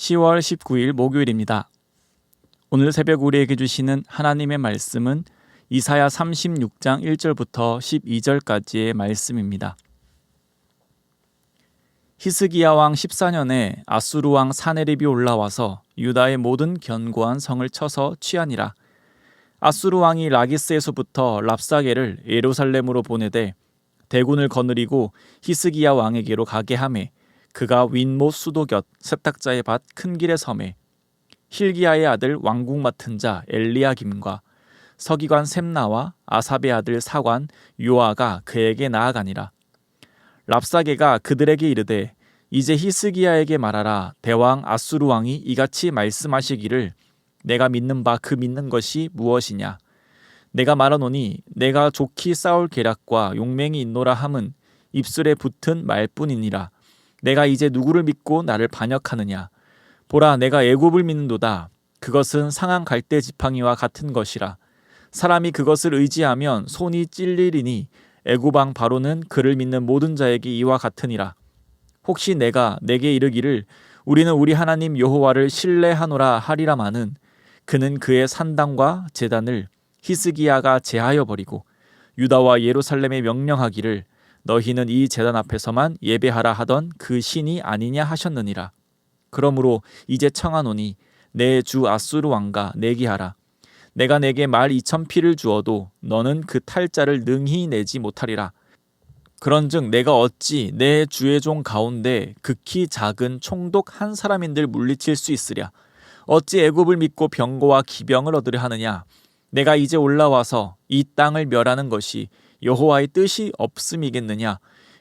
10월 19일 목요일입니다. 오늘 새벽 우리에게 주시는 하나님의 말씀은 이사야 36장 1절부터 12절까지의 말씀입니다. 히스기야 왕 14년에 아수르 왕 사네립이 올라와서 유다의 모든 견고한 성을 쳐서 취하니라. 아수르 왕이 라기스에서부터 랍사게를 예루살렘으로 보내되 대군을 거느리고 히스기야 왕에게로 가게 하매 그가 윈못 수도 곁 세탁자의 밭 큰 길에 섬에 힐기야의 아들 왕국 맡은 자 엘리야김과 서기관 셈나와 아삽의 아들 사관 요아가 그에게 나아가니라. 랍사게가 그들에게 이르되 이제 히스기야에게 말하라. 대왕 아수르 왕이 이같이 말씀하시기를 내가 믿는 바 그 믿는 것이 무엇이냐. 내가 말하노니 내가 좋게 싸울 계략과 용맹이 있노라 함은 입술에 붙은 말뿐이니라. 내가 이제 누구를 믿고 나를 반역하느냐. 보라, 내가 애굽을 믿는도다. 그것은 상한 갈대 지팡이와 같은 것이라. 사람이 그것을 의지하면 손이 찔리리니 애굽 왕 바로는 그를 믿는 모든 자에게 이와 같으니라. 혹시 내가 내게 이르기를 우리는 우리 하나님 여호와를 신뢰하노라 하리라마는 그는 그의 산당과 제단을 히스기야가 제하여 버리고 유다와 예루살렘에 명령하기를 너희는 이 제단 앞에서만 예배하라 하던 그 신이 아니냐 하셨느니라. 그러므로 이제 청하노니 내 주 아수르 왕과 내기하라. 내가 내게 말 2,000피를 주어도 너는 그 탈자를 능히 내지 못하리라. 그런즉 내가 어찌 내 주의 종 가운데 극히 작은 총독 한 사람인들 물리칠 수 있으랴. 어찌 애굽을 믿고 병거와 기병을 얻으려 하느냐. 내가 이제 올라와서 이 땅을 멸하는 것이 여호와의 뜻이 없음이겠느냐.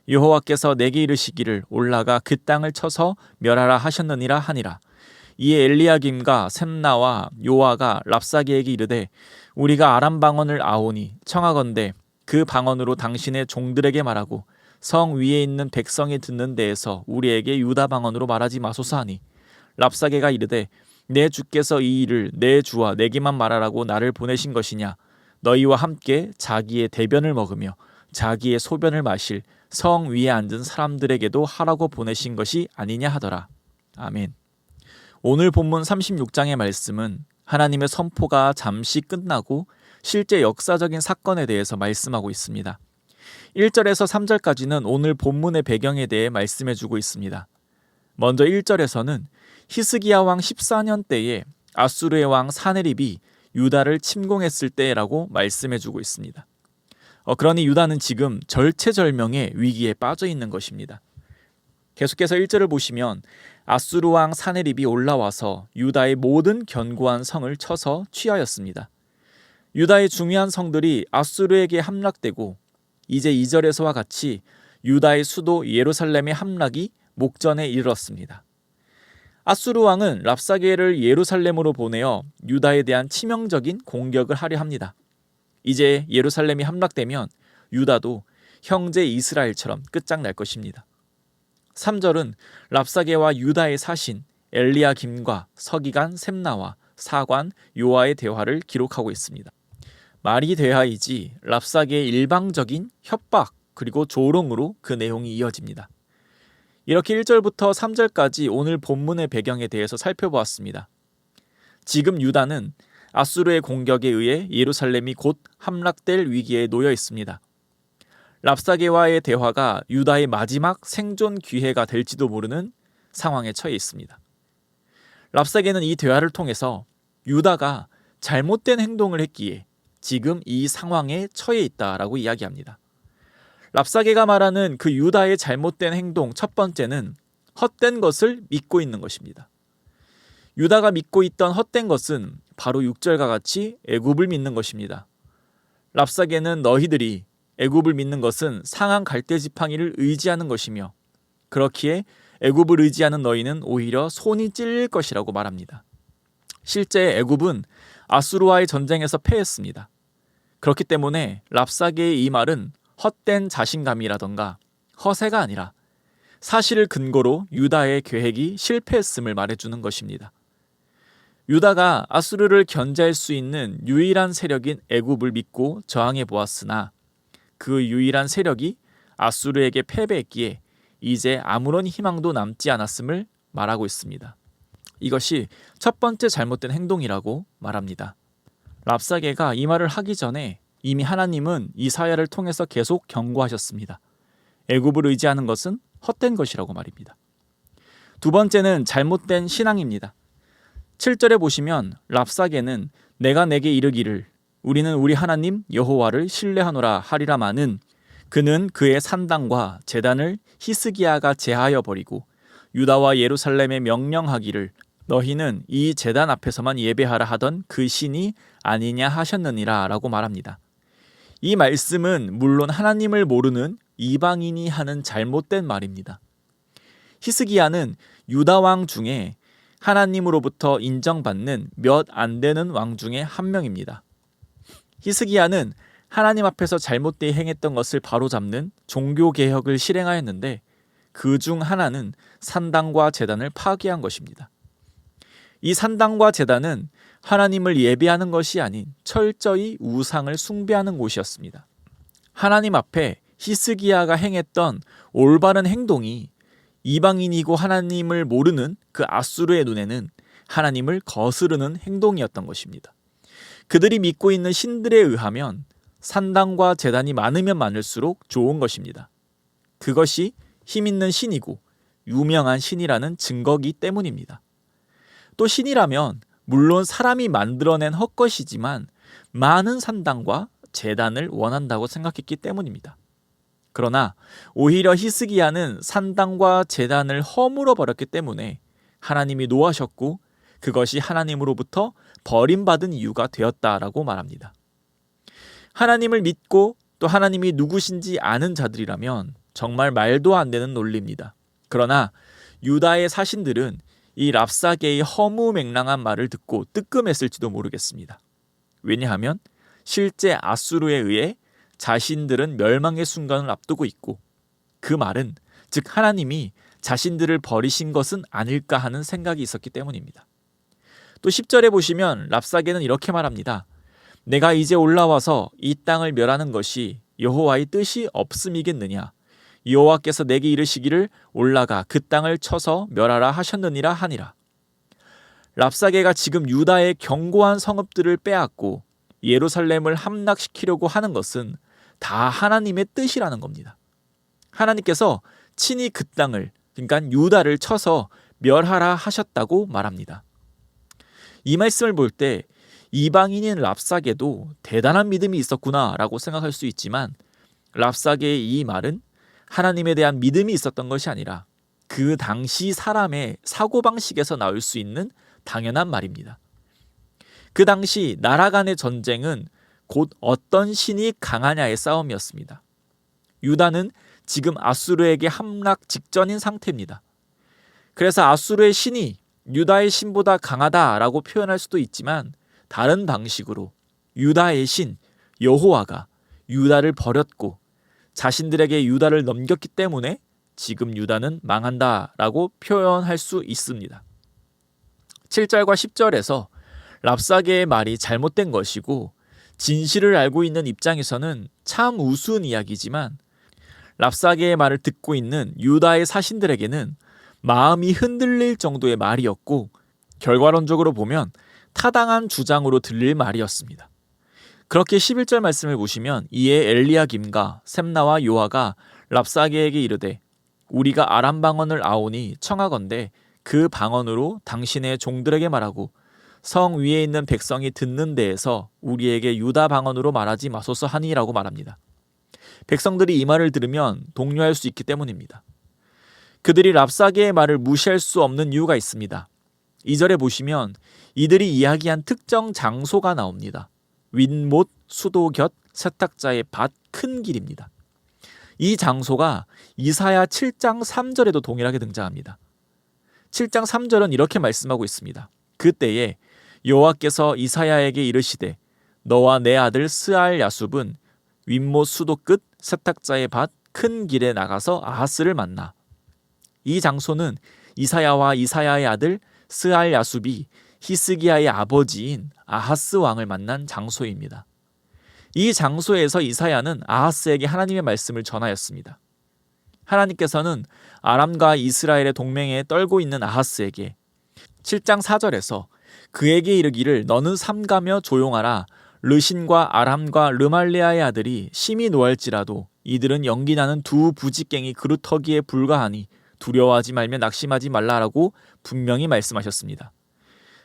여호와께서 내게 이르시기를 올라가 그 땅을 쳐서 멸하라 하셨느니라 하니라. 이에 엘리야김과 셈나와 요아가 랍사게에게 이르되 우리가 아람 방언을 아오니 청하건대 그 방언으로 당신의 종들에게 말하고 성 위에 있는 백성이 듣는 데에서 우리에게 유다 방언으로 말하지 마소서 하니 랍사게가 이르되 내 주께서 이 일을 내 주와 내게만 말하라고 나를 보내신 것이냐. 너희와 함께 자기의 대변을 먹으며 자기의 소변을 마실 성 위에 앉은 사람들에게도 하라고 보내신 것이 아니냐 하더라. 아멘. 오늘 본문 36장의 말씀은 하나님의 선포가 잠시 끝나고 실제 역사적인 사건에 대해서 말씀하고 있습니다. 1절에서 3절까지는 오늘 본문의 배경에 대해 말씀해주고 있습니다. 먼저 1절에서는 히스기야 왕 14년 때에 아수르의 왕 사네립이 유다를 침공했을 때라고 말씀해주고 있습니다. 그러니 유다는 지금 절체절명의 위기에 빠져 있는 것입니다. 계속해서 1절을 보시면 아수르 왕 사네립이 올라와서 유다의 모든 견고한 성을 쳐서 취하였습니다. 유다의 중요한 성들이 아수르에게 함락되고 이제 2절에서와 같이 유다의 수도 예루살렘의 함락이 목전에 이르렀습니다. 아수르 왕은 랍사게를 예루살렘으로 보내어 유다에 대한 치명적인 공격을 하려 합니다. 이제 예루살렘이 함락되면 유다도 형제 이스라엘처럼 끝장날 것입니다. 3절은 랍사게와 유다의 사신 엘리야김과 서기관 셈나와 사관 요아의 대화를 기록하고 있습니다. 말이 대화이지 랍사게의 일방적인 협박 그리고 조롱으로 그 내용이 이어집니다. 이렇게 1절부터 3절까지 오늘 본문의 배경에 대해서 살펴보았습니다. 지금 유다는 아수르의 공격에 의해 예루살렘이 곧 함락될 위기에 놓여 있습니다. 랍사게와의 대화가 유다의 마지막 생존 기회가 될지도 모르는 상황에 처해 있습니다. 랍사게는 이 대화를 통해서 유다가 잘못된 행동을 했기에 지금 이 상황에 처해 있다라고 이야기합니다. 랍사게가 말하는 그 유다의 잘못된 행동 첫 번째는 헛된 것을 믿고 있는 것입니다. 유다가 믿고 있던 헛된 것은 바로 6절과 같이 애굽을 믿는 것입니다. 랍사게는 너희들이 애굽을 믿는 것은 상한 갈대 지팡이를 의지하는 것이며 그렇기에 애굽을 의지하는 너희는 오히려 손이 찔릴 것이라고 말합니다. 실제 애굽은 아수르와의 전쟁에서 패했습니다. 그렇기 때문에 랍사게의 이 말은 헛된 자신감이라던가 허세가 아니라 사실을 근거로 유다의 계획이 실패했음을 말해주는 것입니다. 유다가 아수르를 견제할 수 있는 유일한 세력인 애굽을 믿고 저항해 보았으나 그 유일한 세력이 아수르에게 패배했기에 이제 아무런 희망도 남지 않았음을 말하고 있습니다. 이것이 첫 번째 잘못된 행동이라고 말합니다. 랍사게가 이 말을 하기 전에 이미 하나님은 이사야를 통해서 계속 경고하셨습니다. 애굽을 의지하는 것은 헛된 것이라고 말입니다. 두 번째는 잘못된 신앙입니다. 7절에 보시면 랍사게는 내가 내게 이르기를 우리는 우리 하나님 여호와를 신뢰하노라 하리라마는 그는 그의 산당과 제단을 히스기야가 제하여 버리고 유다와 예루살렘에 명령하기를 너희는 이 제단 앞에서만 예배하라 하던 그 신이 아니냐 하셨느니라 라고 말합니다. 이 말씀은 물론 하나님을 모르는 이방인이 하는 잘못된 말입니다. 히스기야는 유다 왕 중에 하나님으로부터 인정받는 몇 안 되는 왕 중에 한 명입니다. 히스기야는 하나님 앞에서 잘못되이 행했던 것을 바로잡는 종교개혁을 실행하였는데 그 중 하나는 산당과 제단을 파괴한 것입니다. 이 산당과 제단은 하나님을 예배하는 것이 아닌 철저히 우상을 숭배하는 곳이었습니다. 하나님 앞에 히스기야가 행했던 올바른 행동이 이방인이고 하나님을 모르는 그 아수르의 눈에는 하나님을 거스르는 행동이었던 것입니다. 그들이 믿고 있는 신들에 의하면 산당과 제단이 많으면 많을수록 좋은 것입니다. 그것이 힘있는 신이고 유명한 신이라는 증거이기 때문입니다. 또 신이라면 물론 사람이 만들어낸 헛것이지만 많은 산당과 제단을 원한다고 생각했기 때문입니다. 그러나 오히려 히스기야는 산당과 제단을 허물어 버렸기 때문에 하나님이 노하셨고 그것이 하나님으로부터 버림받은 이유가 되었다라고 말합니다. 하나님을 믿고 또 하나님이 누구신지 아는 자들이라면 정말 말도 안 되는 논리입니다. 그러나 유다의 사신들은 이 랍사게의 허무맹랑한 말을 듣고 뜨끔했을지도 모르겠습니다. 왜냐하면 실제 아수르에 의해 자신들은 멸망의 순간을 앞두고 있고 그 말은 즉 하나님이 자신들을 버리신 것은 아닐까 하는 생각이 있었기 때문입니다. 또 10절에 보시면 랍사게는 이렇게 말합니다. 내가 이제 올라와서 이 땅을 멸하는 것이 여호와의 뜻이 없음이겠느냐. 여호와께서 내게 이르시기를 올라가 그 땅을 쳐서 멸하라 하셨느니라 하니라. 랍사게가 지금 유다의 견고한 성읍들을 빼앗고 예루살렘을 함락시키려고 하는 것은 다 하나님의 뜻이라는 겁니다. 하나님께서 친히 그 땅을 그러니까 유다를 쳐서 멸하라 하셨다고 말합니다. 이 말씀을 볼 때 이방인인 랍사게도 대단한 믿음이 있었구나라고 생각할 수 있지만 랍사게의 이 말은 하나님에 대한 믿음이 있었던 것이 아니라 그 당시 사람의 사고방식에서 나올 수 있는 당연한 말입니다. 그 당시 나라 간의 전쟁은 곧 어떤 신이 강하냐의 싸움이었습니다. 유다는 지금 아수르에게 함락 직전인 상태입니다. 그래서 아수르의 신이 유다의 신보다 강하다라고 표현할 수도 있지만 다른 방식으로 유다의 신 여호와가 유다를 버렸고 자신들에게 유다를 넘겼기 때문에 지금 유다는 망한다라고 표현할 수 있습니다. 7절과 10절에서 랍사게의 말이 잘못된 것이고 진실을 알고 있는 입장에서는 참 우스운 이야기지만 랍사게의 말을 듣고 있는 유다의 사신들에게는 마음이 흔들릴 정도의 말이었고 결과론적으로 보면 타당한 주장으로 들릴 말이었습니다. 그렇게 11절 말씀을 보시면 이에 엘리야김과 셈나와 요아가 랍사게에게 이르되 우리가 아람 방언을 아오니 청하건대 그 방언으로 당신의 종들에게 말하고 성 위에 있는 백성이 듣는 데에서 우리에게 유다 방언으로 말하지 마소서 하니라고 말합니다. 백성들이 이 말을 들으면 동요할 수 있기 때문입니다. 그들이 랍사게의 말을 무시할 수 없는 이유가 있습니다. 2절에 보시면 이들이 이야기한 특정 장소가 나옵니다. 윗못 수도 곁 세탁자의 밭 큰 길입니다. 이 장소가 이사야 7장 3절에도 동일하게 등장합니다. 7장 3절은 이렇게 말씀하고 있습니다. 그때에 여호와께서 이사야에게 이르시되 너와 내 아들 스알 야숲은 윗못 수도 끝 세탁자의 밭 큰 길에 나가서 아하스를 만나. 이 장소는 이사야와 이사야의 아들 스알 야숲이 히스기야의 아버지인 아하스 왕을 만난 장소입니다. 이 장소에서 이사야는 아하스에게 하나님의 말씀을 전하였습니다. 하나님께서는 아람과 이스라엘의 동맹에 떨고 있는 아하스에게 7장 4절에서 그에게 이르기를 너는 삼가며 조용하라. 르신과 아람과 르말레아의 아들이 심히 노할지라도 이들은 연기나는 두 부직갱이 그루터기에 불과하니 두려워하지 말며 낙심하지 말라라고 분명히 말씀하셨습니다.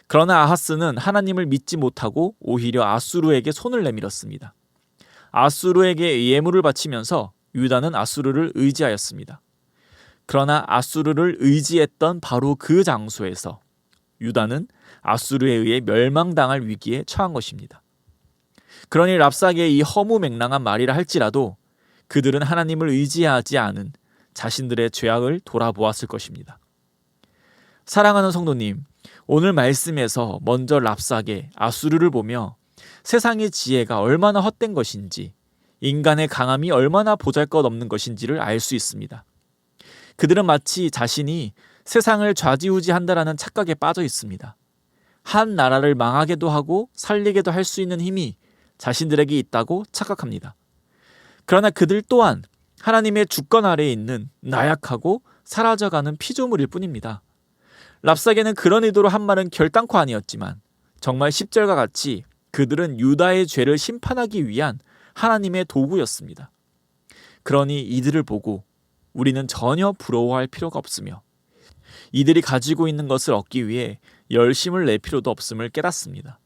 그러나 아하스는 하나님을 믿지 못하고 오히려 아수르에게 손을 내밀었습니다. 아수르에게 예물을 바치면서 유다는 아수르를 의지하였습니다. 그러나 아수르를 의지했던 바로 그 장소에서 유다는 아수르에 의해 멸망당할 위기에 처한 것입니다. 그러니 랍사게의 이 허무맹랑한 말이라 할지라도 그들은 하나님을 의지하지 않은 자신들의 죄악을 돌아보았을 것입니다. 사랑하는 성도님, 오늘 말씀에서 먼저 랍사게, 아수르를 보며 세상의 지혜가 얼마나 헛된 것인지, 인간의 강함이 얼마나 보잘것없는 것인지를 알 수 있습니다. 그들은 마치 자신이 세상을 좌지우지한다라는 착각에 빠져 있습니다. 한 나라를 망하게도 하고 살리게도 할 수 있는 힘이 자신들에게 있다고 착각합니다. 그러나 그들 또한 하나님의 주권 아래에 있는 나약하고 사라져가는 피조물일 뿐입니다. 랍사게는 그런 의도로 한 말은 결단코 아니었지만 정말 10절과 같이 그들은 유다의 죄를 심판하기 위한 하나님의 도구였습니다. 그러니 이들을 보고 우리는 전혀 부러워할 필요가 없으며 이들이 가지고 있는 것을 얻기 위해 열심을 낼 필요도 없음을 깨닫습니다.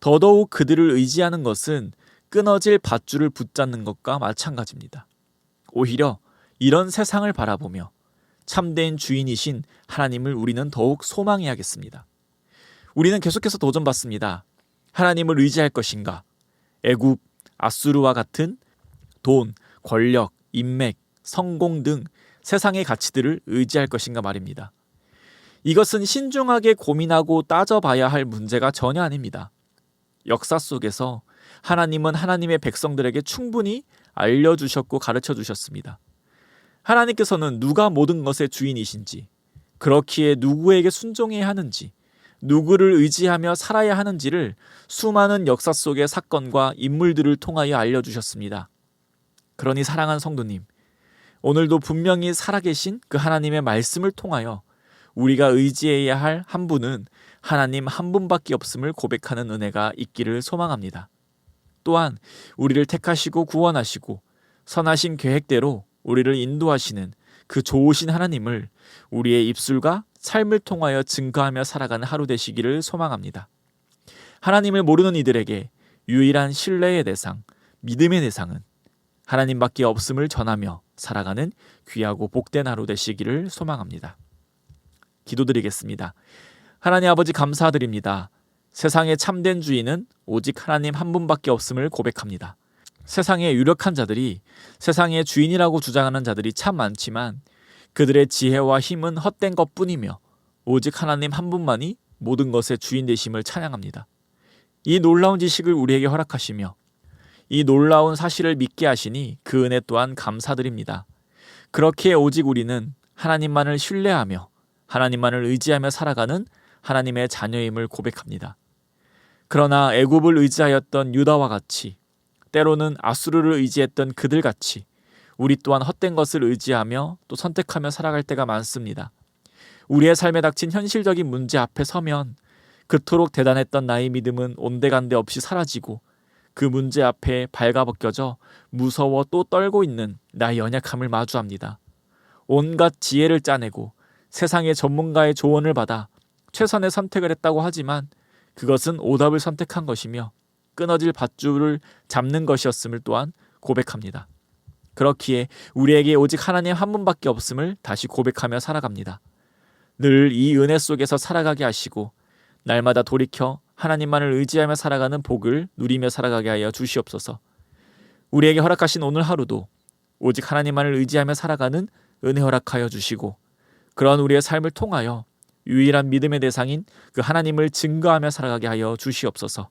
더더욱 그들을 의지하는 것은 끊어질 밧줄을 붙잡는 것과 마찬가지입니다. 오히려 이런 세상을 바라보며 참된 주인이신 하나님을 우리는 더욱 소망해야겠습니다. 우리는 계속해서 도전받습니다. 하나님을 의지할 것인가? 애굽, 아수르와 같은 돈, 권력, 인맥, 성공 등 세상의 가치들을 의지할 것인가 말입니다. 이것은 신중하게 고민하고 따져봐야 할 문제가 전혀 아닙니다. 역사 속에서 하나님은 하나님의 백성들에게 충분히 알려주셨고 가르쳐주셨습니다. 하나님께서는 누가 모든 것의 주인이신지, 그렇기에 누구에게 순종해야 하는지, 누구를 의지하며 살아야 하는지를 수많은 역사 속의 사건과 인물들을 통하여 알려주셨습니다. 그러니 사랑하는 성도님, 오늘도 분명히 살아계신 그 하나님의 말씀을 통하여 우리가 의지해야 할 한 분은 하나님 한 분밖에 없음을 고백하는 은혜가 있기를 소망합니다. 또한 우리를 택하시고 구원하시고 선하신 계획대로 우리를 인도하시는 그 좋으신 하나님을 우리의 입술과 삶을 통하여 증거하며 살아가는 하루 되시기를 소망합니다. 하나님을 모르는 이들에게 유일한 신뢰의 대상, 믿음의 대상은 하나님밖에 없음을 전하며 살아가는 귀하고 복된 하루 되시기를 소망합니다. 기도드리겠습니다. 하나님 아버지 감사드립니다. 세상의 참된 주인은 오직 하나님 한 분밖에 없음을 고백합니다. 세상의 유력한 자들이 세상의 주인이라고 주장하는 자들이 참 많지만 그들의 지혜와 힘은 헛된 것뿐이며 오직 하나님 한 분만이 모든 것의 주인 되심을 찬양합니다. 이 놀라운 지식을 우리에게 허락하시며 이 놀라운 사실을 믿게 하시니 그 은혜 또한 감사드립니다. 그렇기에 오직 우리는 하나님만을 신뢰하며 하나님만을 의지하며 살아가는 하나님의 자녀임을 고백합니다. 그러나 애굽을 의지하였던 유다와 같이 때로는 아수르를 의지했던 그들같이 우리 또한 헛된 것을 의지하며 또 선택하며 살아갈 때가 많습니다. 우리의 삶에 닥친 현실적인 문제 앞에 서면 그토록 대단했던 나의 믿음은 온데간데 없이 사라지고 그 문제 앞에 발가벗겨져 무서워 또 떨고 있는 나의 연약함을 마주합니다. 온갖 지혜를 짜내고 세상의 전문가의 조언을 받아 최선의 선택을 했다고 하지만 그것은 오답을 선택한 것이며 끊어질 밧줄을 잡는 것이었음을 또한 고백합니다. 그렇기에 우리에게 오직 하나님 한 분밖에 없음을 다시 고백하며 살아갑니다. 늘 이 은혜 속에서 살아가게 하시고 날마다 돌이켜 하나님만을 의지하며 살아가는 복을 누리며 살아가게 하여 주시옵소서. 우리에게 허락하신 오늘 하루도 오직 하나님만을 의지하며 살아가는 은혜 허락하여 주시고 그러한 우리의 삶을 통하여 유일한 믿음의 대상인 그 하나님을 증거하며 살아가게 하여 주시옵소서.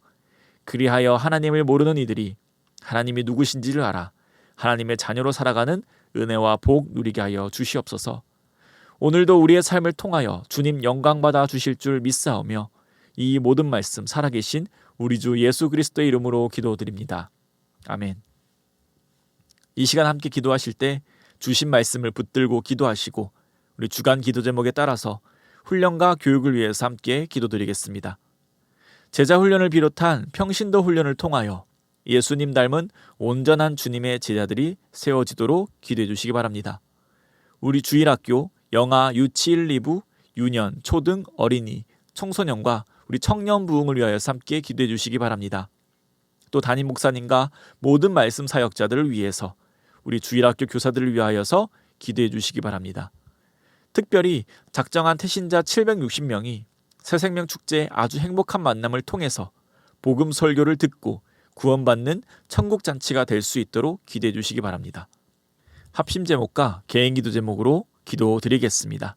그리하여 하나님을 모르는 이들이 하나님이 누구신지를 알아 하나님의 자녀로 살아가는 은혜와 복 누리게 하여 주시옵소서. 오늘도 우리의 삶을 통하여 주님 영광받아 주실 줄 믿사오며 이 모든 말씀 살아계신 우리 주 예수 그리스도의 이름으로 기도드립니다. 아멘. 이 시간 함께 기도하실 때 주신 말씀을 붙들고 기도하시고 우리 주간 기도 제목에 따라서 훈련과 교육을 위해서 함께 기도드리겠습니다. 제자 훈련을 비롯한 평신도 훈련을 통하여 예수님 닮은 온전한 주님의 제자들이 세워지도록 기도해 주시기 바랍니다. 우리 주일학교 영아 유치 1, 2부, 유년, 초등, 어린이, 청소년과 우리 청년 부흥을 위하여 함께 기도해 주시기 바랍니다. 또 담임 목사님과 모든 말씀 사역자들을 위해서 우리 주일학교 교사들을 위하여서 기도해 주시기 바랍니다. 특별히 작정한 태신자 760명이 새생명 축제의 아주 행복한 만남을 통해서 복음 설교를 듣고 구원받는 천국 잔치가 될 수 있도록 기도해 주시기 바랍니다. 합심 제목과 개인 기도 제목으로 기도드리겠습니다.